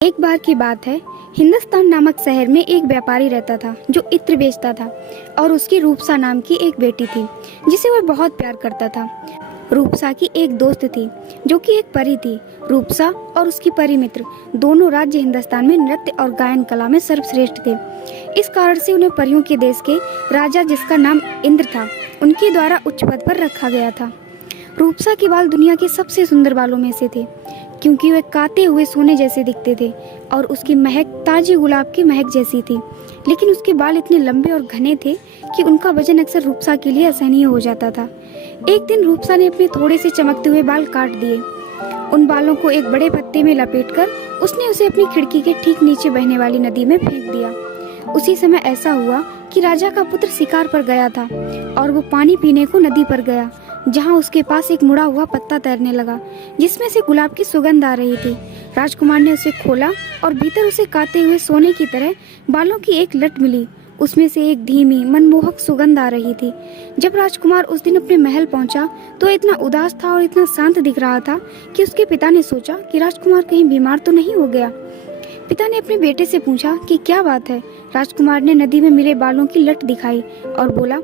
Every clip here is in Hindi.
एक बार की बात है। हिंदुस्तान नामक शहर में एक व्यापारी रहता था जो इत्र बेचता था और उसकी रूपसा नाम की एक बेटी थी जिसे वह बहुत प्यार करता था। रूपसा की एक दोस्त थी जो कि एक परी थी। रूपसा और उसकी परी मित्र दोनों राज्य हिंदुस्तान में नृत्य और गायन कला में सर्वश्रेष्ठ थे। इस कारण से उन्हें परियों के देश के राजा, जिसका नाम इंद्र था, उनके द्वारा उच्च पद पर रखा गया था। रूपसा के बाल दुनिया के सबसे सुंदर बालों में से थे क्योंकि वे काते हुए सोने जैसे दिखते थे और उसकी महक ताजे गुलाब की महक जैसी थी। लेकिन उसके बाल इतने लंबे और घने थे कि उनका वजन अक्सर रूपसा के लिए असहनीय हो जाता था। एक दिन रूपसा ने अपने थोड़े से चमकते हुए बाल काट दिए। उन बालों को एक बड़े पत्ते में लपेटकर उसने उसे अपनी खिड़की के ठीक नीचे बहने वाली नदी में फेंक दिया। उसी समय ऐसा हुआ कि राजा का पुत्र शिकार पर गया था और वो पानी पीने को नदी पर गया, जहाँ उसके पास एक मुड़ा हुआ पत्ता तैरने लगा जिसमें से गुलाब की सुगंध आ रही थी। राजकुमार ने उसे खोला और भीतर उसे काते हुए सोने की तरह बालों की एक लट मिली। उसमें से एक धीमी मनमोहक सुगंध आ रही थी। जब राजकुमार उस दिन अपने महल पहुंचा तो इतना उदास था और इतना शांत दिख रहा था कि उसके पिता ने सोचा कि राजकुमार कहीं बीमार तो नहीं हो गया। पिता ने अपने बेटे से पूछा कि क्या बात है। राजकुमार ने नदी में मिले बालों की लट दिखाई और बोला,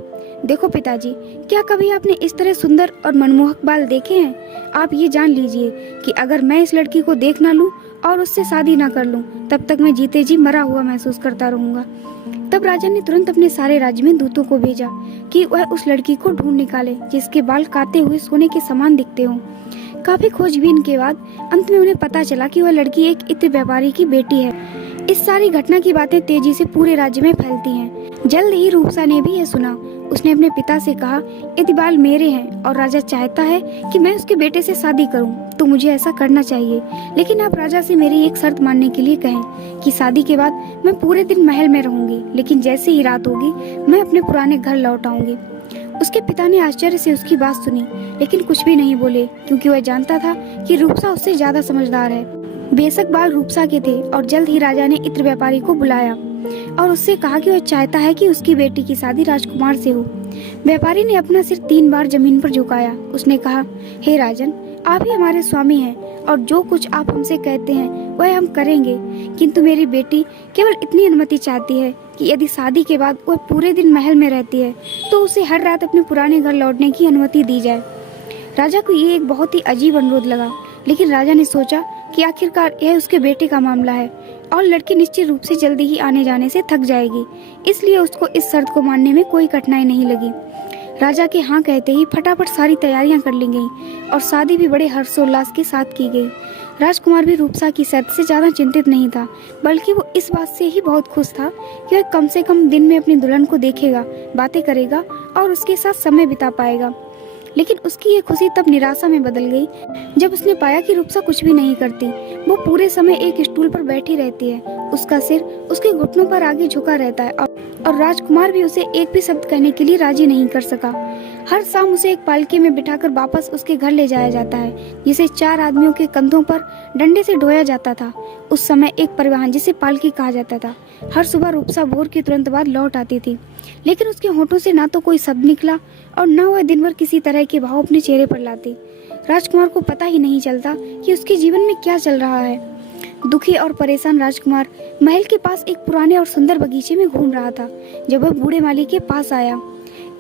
देखो पिताजी, क्या कभी आपने इस तरह सुंदर और मनमोहक बाल देखे हैं? आप ये जान लीजिए कि अगर मैं इस लड़की को देख ना लूं और उससे शादी ना कर लूं, तब तक मैं जीते जी मरा हुआ महसूस करता रहूंगा। तब राजा ने तुरंत अपने सारे राज्य में दूतों को भेजा कि वह उस लड़की को ढूंढ निकाले जिसके बाल काते हुए सोने के समान दिखते हों। काफी खोजबीन के बाद अंत में उन्हें पता चला कि वह लड़की एक इत्र व्यापारी की बेटी है। इस सारी घटना की बातें तेजी से पूरे राज्य में फैलती हैं। जल्द ही रूपसा ने भी यह सुना। उसने अपने पिता से कहा, यदि बाल मेरे हैं और राजा चाहता है कि मैं उसके बेटे से शादी करूं, तो मुझे ऐसा करना चाहिए। लेकिन आप राजा से मेरी एक शर्त मानने के लिए कहें कि शादी के बाद मैं पूरे दिन महल में रहूंगी, लेकिन जैसे ही रात होगी मैं अपने पुराने घर लौट आऊंगी। उसके पिता ने आश्चर्य से उसकी बात सुनी, लेकिन कुछ भी नहीं बोले क्योंकि वह जानता था कि रूपसा उससे ज्यादा समझदार है। बेशक बाल रूपसा के थे और जल्द ही राजा ने इत्र व्यापारी को बुलाया और उससे कहा कि वह चाहता है कि उसकी बेटी की शादी राजकुमार से हो। व्यापारी ने अपना सिर 3 बार जमीन पर झुकाया। उसने कहा, हे राजन, आप ही हमारे स्वामी हैं और जो कुछ आप हमसे कहते हैं वह हम करेंगे, किंतु मेरी बेटी केवल इतनी अनुमति चाहती है कि यदि शादी के बाद वह पूरे दिन महल में रहती है तो उसे हर रात अपने पुराने घर लौटने की अनुमति दी जाए। राजा को ये एक बहुत ही अजीब अनुरोध लगा, लेकिन राजा ने सोचा कि आखिरकार यह उसके बेटे का मामला है और लड़की निश्चित रूप से जल्दी ही आने जाने से थक जाएगी, इसलिए उसको इस शर्त को मानने में कोई कठिनाई नहीं लगी। राजा के हाँ कहते ही फटाफट सारी तैयारियां कर ली गईं और शादी भी बड़े हर्षोल्लास के साथ की गई। राजकुमार भी रूपसा की शर्त से ज्यादा चिंतित नहीं था, बल्कि वो इस बात से ही बहुत खुश था कि वह कम से कम दिन में अपनी दुल्हन को देखेगा, बातें करेगा और उसके साथ समय बिता पाएगा। लेकिन उसकी ये खुशी तब निराशा में बदल गई जब उसने पाया कि रूपसा कुछ भी नहीं करती। वो पूरे समय एक स्टूल पर बैठी रहती है, उसका सिर उसके घुटनों पर आगे झुका रहता है और राजकुमार भी उसे एक भी शब्द कहने के लिए राजी नहीं कर सका। हर शाम उसे एक पालकी में बिठाकर वापस उसके घर ले जाया जाता है, जिसे 4 आदमियों के कंधों पर डंडे से ढोया जाता था। उस समय एक परिवहन जिसे पालकी कहा जाता था। हर सुबह रूपसा भोर के तुरंत बाद लौट आती थी, लेकिन उसके होठों से ना तो कोई शब्द निकला और न वह दिन भर किसी तरह के भाव अपने चेहरे पर लाती। राजकुमार को पता ही नहीं चलता कि उसके जीवन में क्या चल रहा है। दुखी और परेशान राजकुमार महल के पास एक पुराने और सुंदर बगीचे में घूम रहा था जब वह बूढ़े माली के पास आया।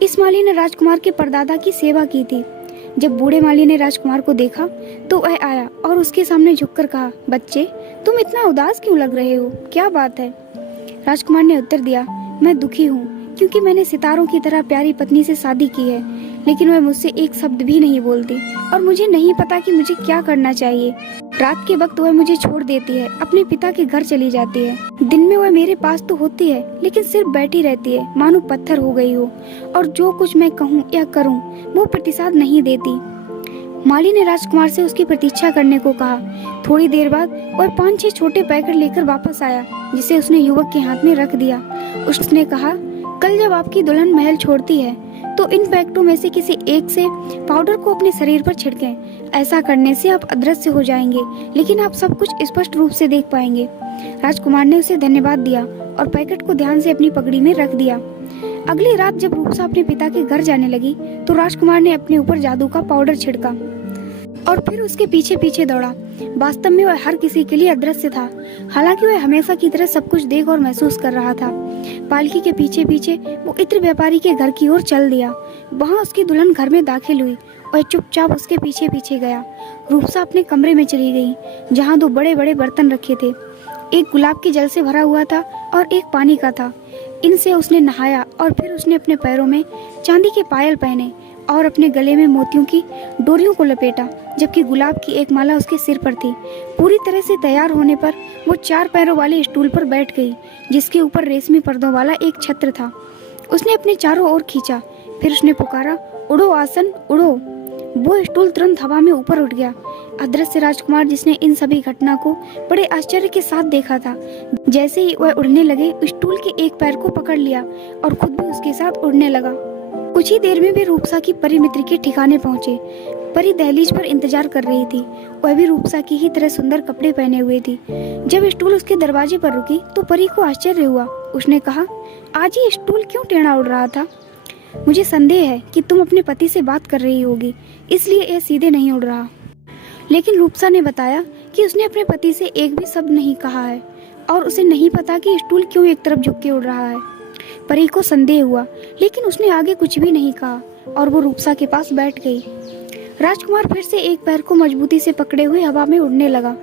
इस माली ने राजकुमार के परदादा की सेवा की थी। जब बूढ़े माली ने राजकुमार को देखा तो वह आया और उसके सामने झुककर कहा, बच्चे, तुम इतना उदास क्यों लग रहे हो? क्या बात है? राजकुमार ने उत्तर दिया, मैं दुखी हूँ क्योंकि मैंने सितारों की तरह प्यारी पत्नी से शादी की है, लेकिन वह मुझसे एक शब्द भी नहीं बोलती और मुझे नहीं पता कि मुझे क्या करना चाहिए। रात के वक्त वह मुझे छोड़ देती है, अपने पिता के घर चली जाती है। दिन में वह मेरे पास तो होती है, लेकिन सिर्फ बैठी रहती है मानो पत्थर हो गई हो, और जो कुछ मैं कहूँ या करूँ वो प्रतिसाद नहीं देती। माली ने राजकुमार से उसकी प्रतीक्षा करने को कहा। थोड़ी देर बाद वह 5-6 छोटे पैकेट लेकर वापस आया, जिसे उसने युवक के हाथ में रख दिया। उसने कहा, कल जब आपकी दुल्हन महल छोड़ती है तो इन पैकेटों में से किसी एक से पाउडर को अपने शरीर पर छिड़कें। ऐसा करने से आप अदृश्य हो जाएंगे, लेकिन आप सब कुछ स्पष्ट रूप से देख पाएंगे। राजकुमार ने उसे धन्यवाद दिया और पैकेट को ध्यान से अपनी पगड़ी में रख दिया। अगली रात जब रूपसा अपने पिता के घर जाने लगी तो राजकुमार ने अपने ऊपर जादू का पाउडर छिड़का। और फिर उसके पीछे पीछे दौड़ा। वास्तव में वह हर किसी के लिए अदृश्य था, हालांकि वह हमेशा की तरह सब कुछ देख और महसूस कर रहा था। पालकी के पीछे पीछे वो इत्र व्यापारी के घर की ओर चल दिया। वहां उसकी दुल्हन घर में दाखिल हुई और चुपचाप उसके पीछे पीछे गया। रूपसा अपने कमरे में चली गई, जहाँ 2 बड़े बड़े बर्तन रखे थे। एक गुलाब के जल से भरा हुआ था और एक पानी का था। इनसे उसने नहाया और फिर उसने अपने पैरों में चांदी के पायल पहने और अपने गले में मोतियों की डोरियों को लपेटा, जबकि गुलाब की एक माला उसके सिर पर थी। पूरी तरह से तैयार होने पर वो 4 पैरों वाले स्टूल पर बैठ गई, जिसके ऊपर रेशमी पर्दों वाला एक छत्र था। उसने अपने चारों ओर खींचा, फिर उसने पुकारा, उड़ो आसन उड़ो। वो स्टूल तुरंत हवा में ऊपर उठ गया। अदृश्य राजकुमार, जिसने इन सभी घटना को बड़े आश्चर्य के साथ देखा था, जैसे ही वह उड़ने लगे, स्टूल के एक पैर को पकड़ लिया और खुद भी उसके साथ उड़ने लगा। कुछ ही देर में वे रूपसा की परी मित्र के ठिकाने पहुंचे। परी दहलीज पर इंतजार कर रही थी। वह भी रूपसा की ही तरह सुंदर कपड़े पहने हुए थी। जब स्टूल उसके दरवाजे पर रुकी तो परी को आश्चर्य हुआ। उसने कहा, आज ये स्टूल क्यों टेढ़ा उड़ रहा था? मुझे संदेह है कि तुम अपने पति से बात कर रही होगी, इसलिए यह सीधे नहीं उड़ रहा। लेकिन रूपसा ने बताया कि उसने अपने पति से एक भी शब्द नहीं कहा है और उसे नहीं पता कि स्टूल क्यों एक तरफ झुक के उड़ रहा है। परी को संदेह हुआ, लेकिन उसने आगे कुछ भी नहीं कहा और वो रूपसा के पास बैठ गई। राजकुमार फिर से एक पैर को मजबूती से पकड़े हुए हवा में उड़ने लगा।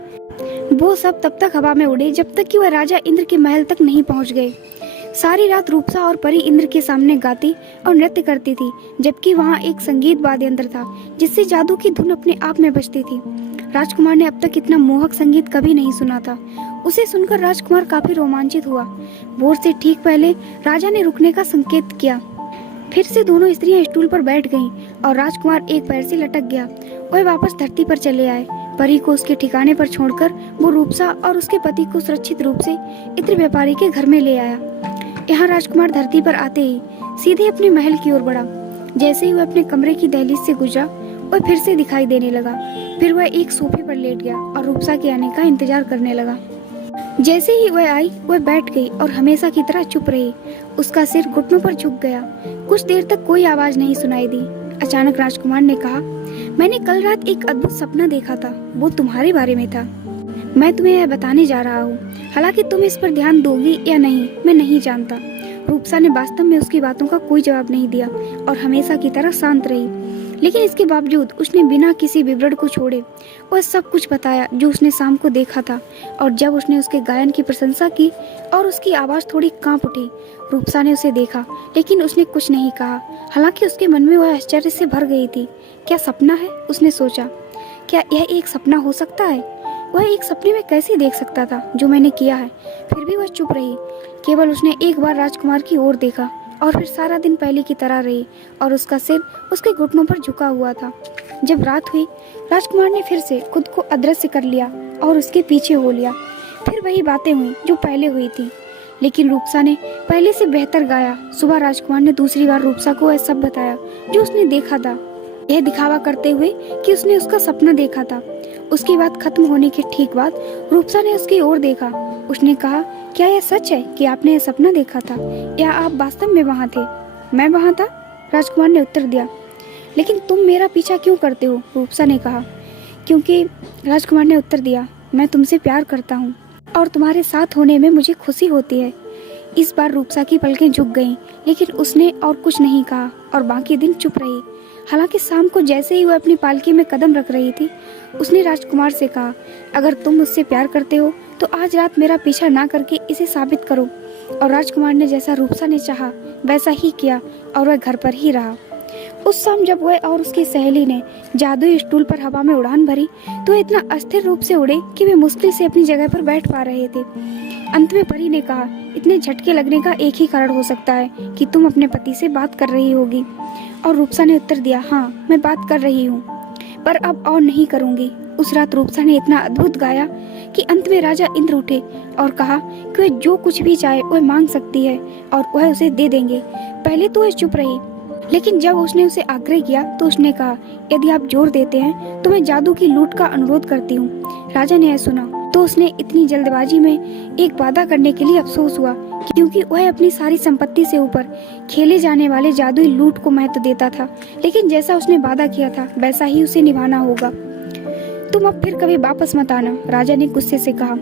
वो सब तब तक हवा में उड़े जब तक कि वह राजा इंद्र के महल तक नहीं पहुंच गए। सारी रात रूपसा और परी इंद्र के सामने गाती और नृत्य करती थी, जबकि वहाँ एक संगीत वाद्य यंत्र था जिससे जादू की धुन अपने आप में बजती थी। राजकुमार ने अब तक इतना मोहक संगीत कभी नहीं सुना था। उसे सुनकर राजकुमार काफी रोमांचित हुआ। भोर से ठीक पहले राजा ने रुकने का संकेत किया। फिर से दोनों स्त्रियां स्टूल पर बैठ गईं और राजकुमार एक पैर से लटक गया। वह वापस धरती पर चले आए। परी को उसके ठिकाने पर छोड़कर वो रूपसा और उसके पति को सुरक्षित रूप से इत्र व्यापारी के घर में ले आया। यहाँ राजकुमार धरती पर आते ही सीधे अपने महल की ओर बढ़ा। जैसे ही वह अपने कमरे की दहलीज से गुजरा, वह फिर से दिखाई देने लगा। फिर वह एक सोफे पर लेट गया और रूपसा के आने का इंतजार करने लगा। जैसे ही वह आई, वह बैठ गई और हमेशा की तरह चुप रही। उसका सिर घुटनों पर झुक गया। कुछ देर तक कोई आवाज नहीं सुनाई दी। अचानक राजकुमार ने कहा, मैंने कल रात एक अद्भुत सपना देखा था। वो तुम्हारे बारे में था। मैं तुम्हें यह बताने जा रहा हूँ। हालांकि तुम इस पर ध्यान दोगी या नहीं, मैं नहीं जानता। रूपसा ने वास्तव में उसकी बातों का कोई जवाब नहीं दिया और हमेशा की तरह शांत रही। लेकिन इसके बावजूद उसने बिना किसी विवरण को छोड़े वह सब कुछ बताया जो उसने शाम को देखा था। और जब उसने उसके गायन की प्रशंसा की और उसकी आवाज थोड़ी कांप उठी, रूपसा ने उसे देखा, लेकिन उसने कुछ नहीं कहा। हालांकि उसके मन में वह आश्चर्य से भर गई थी। क्या सपना है? उसने सोचा। क्या यह एक सपना हो सकता है? वह एक सपने में कैसे देख सकता था जो मैंने किया है? फिर भी वह चुप रही। केवल उसने एक बार राजकुमार की ओर देखा और फिर सारा दिन पहले की तरह रही और उसका सिर उसके घुटनों पर झुका हुआ था। जब रात हुई, राजकुमार ने फिर से खुद को अदृश्य कर लिया और उसके पीछे हो लिया। फिर वही बातें हुई जो पहले हुई थी, लेकिन रूपसा ने पहले से बेहतर गाया। सुबह राजकुमार ने दूसरी बार रूपसा को वह सब बताया जो उसने देखा था, यह दिखावा करते हुए कि उसने उसका सपना देखा था। उसकी बात खत्म होने के ठीक बाद रूपसा ने उसकी ओर देखा। उसने कहा, क्या यह सच है कि आपने यह सपना देखा था या आप वास्तव में वहाँ थे? मैं वहाँ था, राजकुमार ने उत्तर दिया। लेकिन तुम मेरा पीछा क्यों करते हो? रूपसा ने कहा। क्योंकि, राजकुमार ने उत्तर दिया, मैं तुमसे प्यार करता हूँ और तुम्हारे साथ होने में मुझे खुशी होती है। इस बार रूपसा की पलकें झुक गईं, लेकिन उसने और कुछ नहीं कहा और बाकी दिन चुप रही। हालांकि शाम को जैसे ही वह अपनी पालकी में कदम रख रही थी, उसने राजकुमार से कहा, अगर तुम मुझसे प्यार करते हो तो आज रात मेरा पीछा ना करके इसे साबित करो। और राजकुमार ने जैसा रूपसा ने चाहा वैसा ही किया और वह घर पर ही रहा। उस शाम जब वह और उसकी सहेली ने जादुई स्टूल पर हवा में उड़ान भरी तो इतना अस्थिर रूप से उड़े कि वे मुश्किल से अपनी जगह पर बैठ पा रहे थे। अंत में परी ने कहा, इतने झटके लगने का एक ही कारण हो सकता है कि तुम अपने पति से बात कर रही होगी। और रूपसा ने उत्तर दिया, हाँ, मैं बात कर रही हूँ, पर अब और नहीं करूँगी। उस रात रूपसा ने इतना अद्भुत गाया कि अंत में राजा इंद्र उठे और कहा कि वह जो कुछ भी चाहे वह मांग सकती है और वह उसे दे देंगे। पहले तो वह चुप रही, लेकिन जब उसने उसे आग्रह किया तो उसने कहा, यदि आप जोर देते हैं तो मैं जादू की लूट का अनुरोध करती हूँ। राजा ने यह सुना तो उसने इतनी जल्दबाजी में एक वादा करने के लिए अफसोस हुआ, क्योंकि वह अपनी सारी संपत्ति से ऊपर खेले जाने वाले जादुई लूट को महत्व देता था। लेकिन जैसा उसने वादा किया था वैसा ही उसे निभाना होगा। तुम अब फिर कभी वापस मत आना, राजा ने गुस्से से कहा।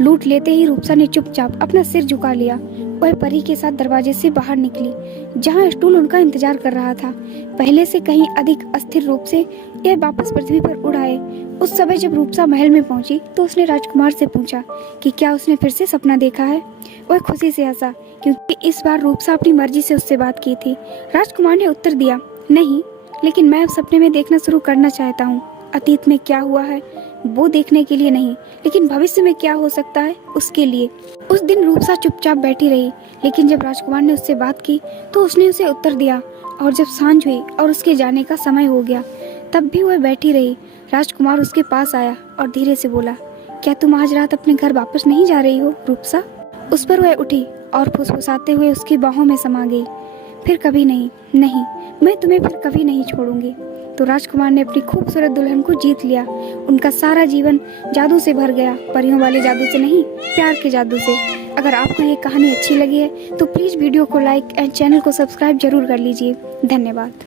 लूट लेते ही रूपसा ने चुपचाप अपना सिर झुका लिया। वह परी के साथ दरवाजे से बाहर निकली, जहाँ स्टूल उनका इंतजार कर रहा था। पहले से कहीं अधिक अस्थिर रूप से यह वापस पृथ्वी पर उड़ आए। उस समय जब रूपसा महल में पहुंची तो उसने राजकुमार से पूछा कि क्या उसने फिर से सपना देखा है। वह खुशी से हंसा, क्योंकि इस बार रूपसा अपनी मर्जी से उससे बात की थी। राजकुमार ने उत्तर दिया, नहीं, लेकिन मैं अब सपने में देखना शुरू करना चाहता हूँ। अतीत में क्या हुआ है वो देखने के लिए नहीं, लेकिन भविष्य में क्या हो सकता है उसके लिए। उस दिन रूपसा चुपचाप बैठी रही, लेकिन जब राजकुमार ने उससे बात की तो उसने उसे उत्तर दिया। और जब सांझ हुई और उसके जाने का समय हो गया, तब भी वह बैठी रही। राजकुमार उसके पास आया और धीरे से बोला, क्या तुम आज रात अपने घर वापस नहीं जा रही हो रूपसा? उस पर वह उठी और फुसफुसाते हुए उसकी बाहों में समा गई। फिर कभी नहीं, नहीं, मैं तुम्हें फिर कभी नहीं छोड़ूंगी। तो राजकुमार ने अपनी खूबसूरत दुल्हन को जीत लिया। उनका सारा जीवन जादू से भर गया, परियों वाले जादू से नहीं, प्यार के जादू से। अगर आपको ये कहानी अच्छी लगी है तो प्लीज़ वीडियो को लाइक एंड चैनल को सब्सक्राइब जरूर कर लीजिए। धन्यवाद।